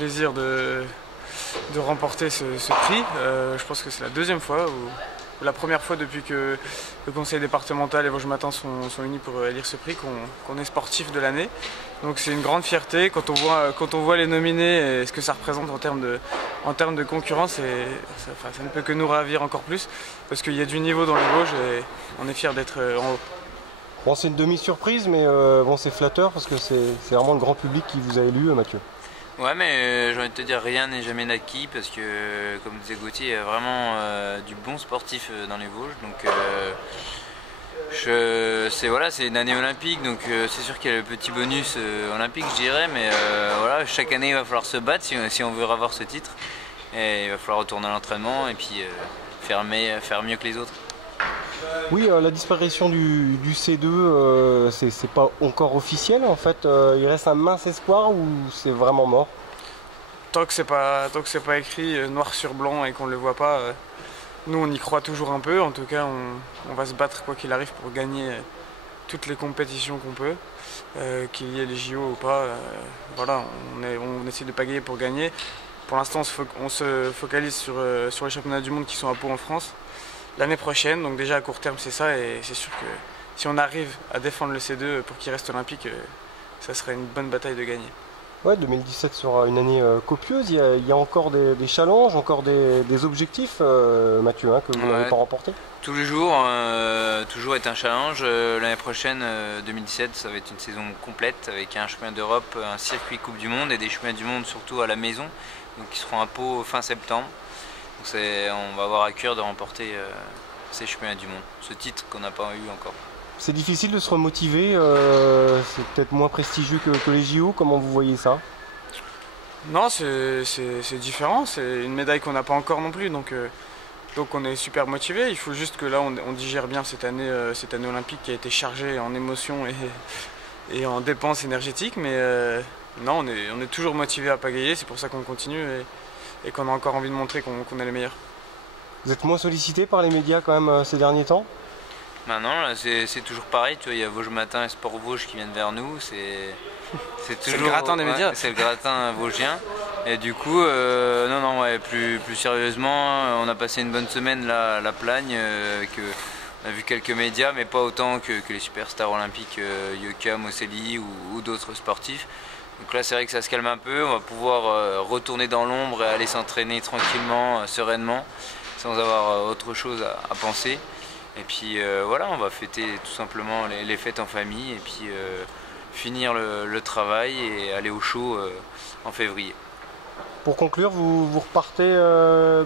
plaisir de remporter ce prix. Je pense que c'est la deuxième fois ou la première fois depuis que le conseil départemental et Vosges Matin sont unis pour élire ce prix qu'on est sportif de l'année. Donc c'est une grande fierté quand on voit les nominés et ce que ça représente en termes de concurrence. Ça ne peut que nous ravir encore plus parce qu'il y a du niveau dans les Vosges et on est fiers d'être en haut. Bon, c'est une demi-surprise, mais bon, c'est flatteur parce que c'est vraiment le grand public qui vous a élu, Mathieu. Ouais, mais j'ai envie de te dire, rien n'est jamais acquis parce que, comme disait Gauthier, il y a vraiment du bon sportif dans les Vosges. Donc, c'est une année olympique, donc c'est sûr qu'il y a le petit bonus olympique, je dirais, mais voilà, chaque année il va falloir se battre si on veut avoir ce titre. Et il va falloir retourner à l'entraînement et puis faire mieux que les autres. Oui, la disparition du C2, c'est pas encore officiel en fait. Il reste un mince espoir ou c'est vraiment mort? Tant que c'est pas écrit noir sur blanc et qu'on ne le voit pas, nous on y croit toujours un peu. En tout cas, on va se battre quoi qu'il arrive pour gagner toutes les compétitions qu'on peut, qu'il y ait les JO ou pas. Voilà, on essaie de pagayer pour gagner. Pour l'instant, on se focalise sur les championnats du monde qui sont à Pau en France l'année prochaine. Donc déjà à court terme, c'est ça. Et c'est sûr que si on arrive à défendre le C2 pour qu'il reste olympique, ça serait une bonne bataille de gagner. Ouais, 2017 sera une année copieuse. Il y a encore des challenges, encore des objectifs, Mathieu, que vous n'avez pas remporté. Tous les jours, toujours est un challenge. L'année prochaine, 2017, ça va être une saison complète avec un championnat d'Europe, un circuit Coupe du Monde et des championnats du monde surtout à la maison, donc qui seront à Pau fin septembre. Donc on va avoir à cœur de remporter ces championnats du monde, ce titre qu'on n'a pas eu encore. C'est difficile de se remotiver, c'est peut-être moins prestigieux que les JO, comment vous voyez ça? Non, c'est différent, c'est une médaille qu'on n'a pas encore non plus, donc on est super motivé. Il faut juste que là on digère bien cette année olympique qui a été chargée en émotions et en dépenses énergétiques, mais non, on est toujours motivé à pagayer, c'est pour ça qu'on continue et qu'on a encore envie de montrer qu'on est les meilleurs. Vous êtes moins sollicité par les médias quand même ces derniers temps? Maintenant, c'est toujours pareil, tu vois, il y a Vosges Matin et Sport Vosges qui viennent vers nous, c'est toujours le gratin des médias. C'est le gratin vosgien. Et du coup, plus sérieusement, on a passé une bonne semaine là à La Plagne, on a vu quelques médias, mais pas autant que les superstars olympiques, Yoka, Moseli ou d'autres sportifs. Donc là, c'est vrai que ça se calme un peu, on va pouvoir retourner dans l'ombre et aller s'entraîner tranquillement, sereinement, sans avoir autre chose à penser. Et puis voilà, on va fêter tout simplement les fêtes en famille et puis finir le travail et aller au show en février. Pour conclure, vous repartez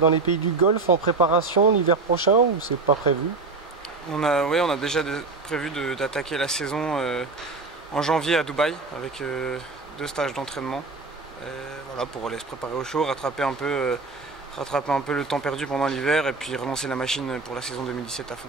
dans les pays du Golfe en préparation l'hiver prochain ou c'est pas prévu? On a déjà prévu d'attaquer la saison en janvier à Dubaï avec 2 stages d'entraînement. Voilà, pour aller se préparer au show, rattraper un peu le temps perdu pendant l'hiver et puis relancer la machine pour la saison 2017 à fond.